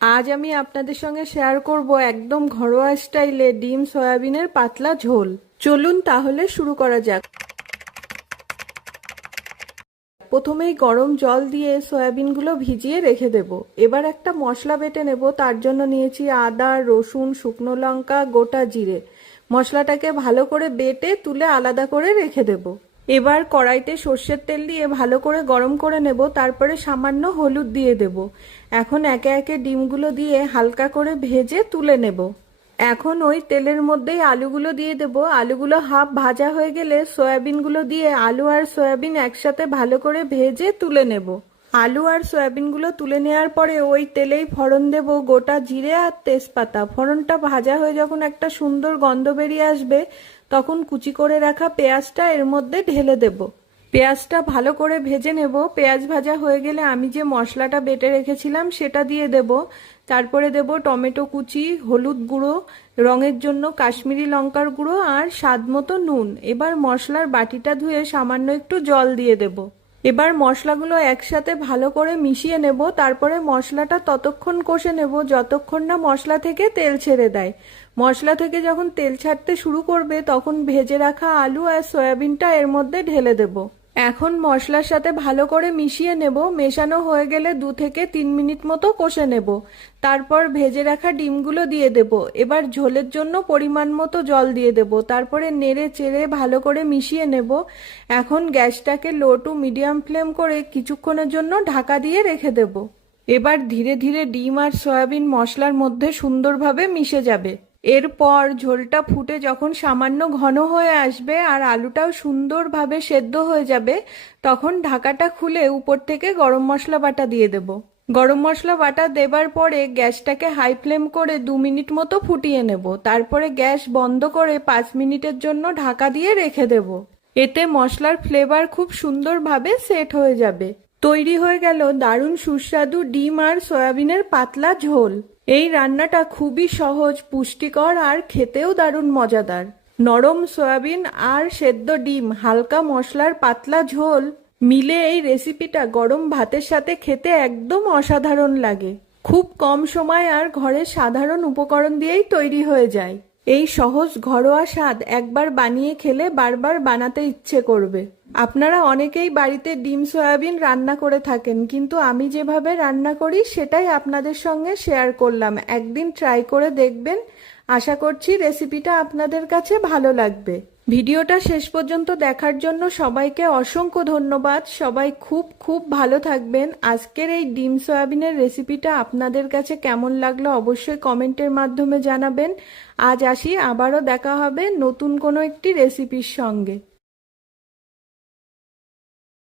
আজ আমি আপনাদের সঙ্গে শেয়ার করব একদম ঘরোয়া স্টাইলে ডিম সয়াবিনের পাতলা ঝোল। চলুন তাহলে শুরু করা যাক। প্রথমেই গরম জল দিয়ে সয়াবিনগুলো ভিজিয়ে রেখে দেব। এবার একটা মশলা বেটে নেব। তার জন্য নিয়েছি আদা, রসুন, শুকনো লঙ্কা, গোটা জিরে। মশলাটাকে ভালো করে বেটে তুলে আলাদা করে রেখে দেব। এবার কড়াইতে সর্ষের তেল দিয়ে ভালো করে গরম করে নেব। তারপরে সামান্য হলুদ দিয়ে দেব। এখন একে একে ডিমগুলো দিয়ে হালকা করে ভেজে তুলে নেব। এখন ওই তেলের মধ্যেই আলুগুলো দিয়ে দেব। আলুগুলো হাফ ভাজা হয়ে গেলে সয়াবিনগুলো দিয়ে আলু আর সয়াবিন একসাথে ভালো করে ভেজে তুলে নেব। আলু আর সয়াবিনগুলো তুলে নেওয়ার পরে ওই তেলেই ফোড়ন দেব গোটা জিরে আর তেজপাতা। ফোড়নটা ভাজা হয়ে যখন একটা সুন্দর গন্ধ বেরিয়ে আসবে তখন কুচি করে রাখা পেঁয়াজটা এর মধ্যে ঢেলে দেব। পেঁয়াজটা ভালো করে ভেজে নেব। পেঁয়াজ ভাজা হয়ে গেলে আমি যে মশলাটা বেটে রেখেছিলাম সেটা দিয়ে দেব। তারপরে দেব টমেটো কুচি, হলুদ গুঁড়ো, রঙের জন্য কাশ্মীরি লঙ্কার গুঁড়ো আর স্বাদ মতো নুন। এবার মশলার বাটিটা ধুয়ে সামান্য একটু জল দিয়ে দেব। এবার মশলাগুলো একসাথে ভালো করে মিশিয়ে নেব। তারপরে মশলাটা ততক্ষণ কষে নেব যতক্ষণ না মশলা থেকে তেল ছেড়ে দেয়। মশলা থেকে যখন তেল ছাড়তে শুরু করবে তখন ভেজে রাখা আলু আর সয়াবিনটা এর মধ্যে ঢেলে দেব। এখন মশলার সাথে ভালো করে মিশিয়ে নেব। মেশানো হয়ে গেলে 2 থেকে 3 মিনিট মতো কষে নেব। তারপর ভেজে রাখা ডিমগুলো দিয়ে দেব। এবার ঝোলের জন্য পরিমাণ মতো জল দিয়ে দেব। তারপরে নেড়ে চেড়ে ভালো করে মিশিয়ে নেব। এখন গ্যাসটাকে লো টু মিডিয়াম ফ্লেম করে কিছুক্ষণের জন্য ঢাকা দিয়ে রেখে দেব। এবার ধীরে ধীরে ডিম আর সয়াবিন মশলার মধ্যে সুন্দরভাবে মিশে যাবে। এরপর ঝোলটা ফুটে যখন সামান্য ঘন হয়ে আসবে আর আলুটাও সুন্দরভাবে সেদ্ধ হয়ে যাবে তখন ঢাকাটা খুলে উপর থেকে গরম মশলা বাটা দিয়ে দেব। গরম মশলা বাটা দেবার পরে গ্যাসটাকে হাই ফ্লেম করে 2 মিনিট মতো ফুটিয়ে নেব। তারপরে গ্যাস বন্ধ করে 5 মিনিটের জন্য ঢাকা দিয়ে রেখে দেব। এতে মশলার ফ্লেভার খুব সুন্দরভাবে সেট হয়ে যাবে। তৈরি হয়ে গেল দারুণ সুস্বাদু ডিম আর সয়াবিনের পাতলা ঝোল। এই রান্নাটা খুবই সহজ, পুষ্টিকর আর খেতেও দারুণ মজাদার। নরম সয়াবিন আর সেদ্ধ ডিম, হালকা মশলার পাতলা ঝোল মিলে এই রেসিপিটা গরম ভাতের সাথে খেতে একদম অসাধারণ লাগে। খুব কম সময় আর ঘরের সাধারণ উপকরণ দিয়েই তৈরি হয়ে যায়। এই সহজ ঘরোয়া স্বাদ একবার বানিয়ে খেলে বারবার বানাতে ইচ্ছে করবে। আপনারা অনেকেই বাড়িতে ডিম সয়াবিন রান্না করে থাকেন, কিন্তু আমি যেভাবে রান্না করি সেটাই আপনাদের সঙ্গে শেয়ার করলাম। একদিন ট্রাই করে দেখবেন। আশা করছি রেসিপিটা আপনাদের কাছে ভালো লাগবে। ভিডিওটা শেষ পর্যন্ত দেখার জন্য সবাইকে অসংখ্য ধন্যবাদ। সবাই খুব খুব ভালো থাকবেন। আজকের এই ডিম সয়াবিনের রেসিপিটা আপনাদের কাছে কেমন লাগলো অবশ্যই কমেন্টের মাধ্যমে জানাবেন। আজ আসি, আবারও দেখা হবে নতুন কোনো একটি রেসিপির সঙ্গে।